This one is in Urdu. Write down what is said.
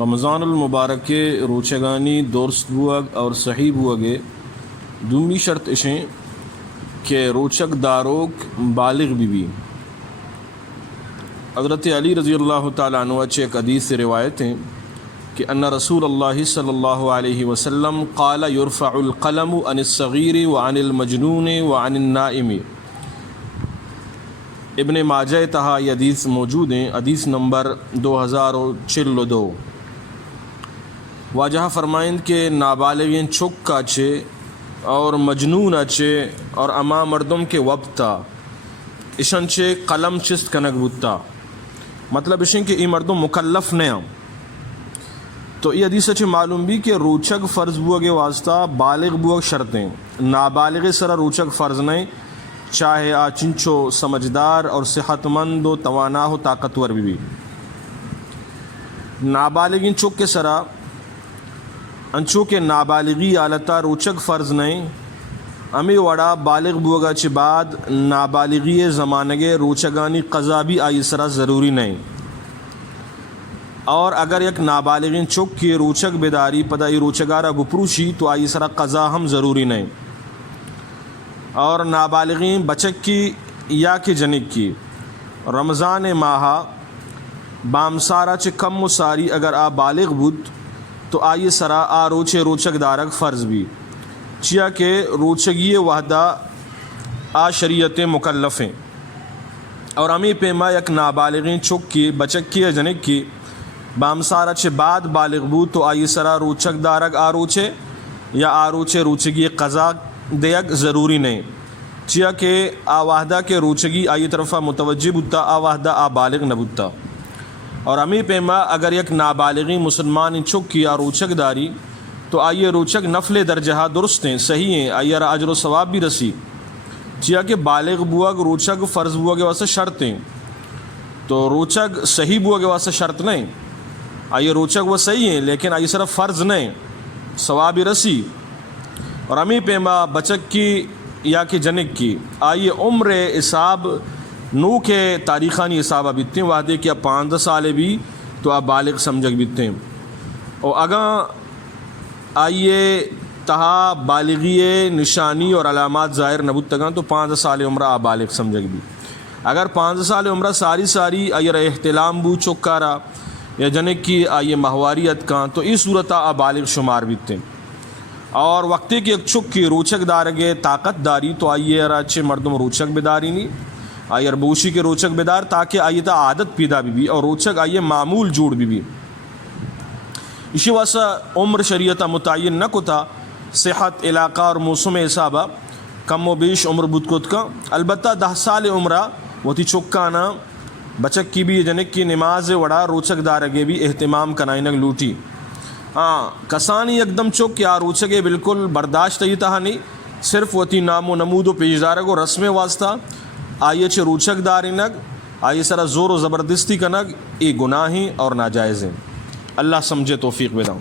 رمضان المبارک روچگانی درست بوگ اور صحیح بوگے دومی شرط اشیں کہ روچک داروک بالغ بھی حضرت علی رضی اللہ تعالیٰ عنہ ایک حدیث سے روایت ہیں کہ ان رسول اللہ صلی اللہ علیہ وسلم قال یرفع القلم عن الصغیر وعن المجنون وعن النائم۔ ابن ماجہ تہا یہ حدیث موجود ہیں، حدیث نمبر 2042۔ واجہ فرمائند کہ نابالغین چک اچے اور مجنون اچے اور اما مردم کے وبتا اشن چے قلم چست کنک بوتا، مطلب اشن کہ ای مردم مکلف نہیں۔ تو یہ حدیث اچھے معلوم بھی کہ روچک فرض بوگے واسطہ بالغ بوگ شرطیں، نابالغ سرا روچک فرض نہیں، چاہے آچنچو سمجھدار اور صحت مند و توانا ہو طاقتور بھی۔ نابالغین چک کے سرا انچو کے نابالغی آلتا روچک فرض نہیں، امی وڑا بالغ بوگا چھ بعد نابالغی زمانگے روچگانی قضا بھی آئی سرا ضروری نہیں۔ اور اگر یک نابالغین چک کی روچک بیداری پدائی روچگارہ بپروشی تو آئی سرا قضا ہم ضروری نہیں۔ اور نابالغین بچک کی یا کہ جنک کی رمضان ماہا بامسارا چھ کم و ساری اگر آ بالغ بود تو آئی سرا آ روچے روچک دارک فرض بھی، چیا کہ روچگی وحدہ آ شریعت مکلف ہیں۔ اور امی پیما یک نابالغین چک کی بچک کی یا جنک کی بامسارا چھ بعد بالغ بود تو آئی سرا روچک دارک آ روچے یا آ روچے روچگی قضا دیگ ضروری نہیں، چیا کہ آ واحدہ کے روچگی آئی طرفہ متوجہ بودتا، آ واحدہ آ بالغ نہ بودتا۔ اور امی پیما اگر یک نابالغی مسلمان چک کی آ روچک داری تو آئیے روچک نفل درجہ درست ہیں، صحیح ہیں، آئیے را اجر و ثواب بھی رسی، چیا کہ بالغ بوگ روچک فرض بوگ واسطے شرط ہیں، تو روچک صحیح بوگ واسطے شرط نہیں، آئیے روچک وہ صحیح ہیں لیکن آئیے صرف فرض نہیں، ثواب بھی رسی۔ اور امی پیما بچک کی یا کہ جنک کی آئیے عمر حساب نو کے تاریخانی حسابہ بیتتے ہیں، وعدے کیا 15 سالے بھی تو آپ بالغ سمجھک بیتتے ہیں۔ اور اگاں آئیے تہا بالغی نشانی اور علامات ظاہر نبوت تگاں تو 15 سال عمرہ آپ بالغ سمجھک بھی۔ اگر 15 سال عمرہ ساری آئیے احتلام بو چکارا یا جنک کی آئیے ماہواریت کا تو اس صورتہ آپ بالغ شمار بیتتے ہیں۔ اور وقتی کی ایک چک کی روچک دارگے طاقت داری تو آئیے اچھے مردم روچک بیداری نہیں، آئیے بوشی کے روچک بیدار تاکہ آئیے تا عادت پیدا بھی اور روچک آئیے معمول جوڑ بھی۔ اسی واسطہ عمر شریعتہ متعین نہ کتا، صحت علاقہ اور موسم حسابہ کم و بیش عمر بدکت کا، البتہ 10 سال عمرہ وہ تی چکانا بچک کی بھی جنک کی نماز وڑا روچک دارگے بھی اہتمام کنائنگ لوٹی۔ ہاں کسانی ایک دم چک یا روچگے بالکل برداشت ہی تہا نہیں، صرف وہ تی نام و نمود و پیشدارگ و رسم واسطہ آئیے چھے روچک دارنگ آئیے سرا زور و زبردستی کنگ، یہ گناہیں اور ناجائز ہیں۔ اللہ سمجھے توفیق بداؤں۔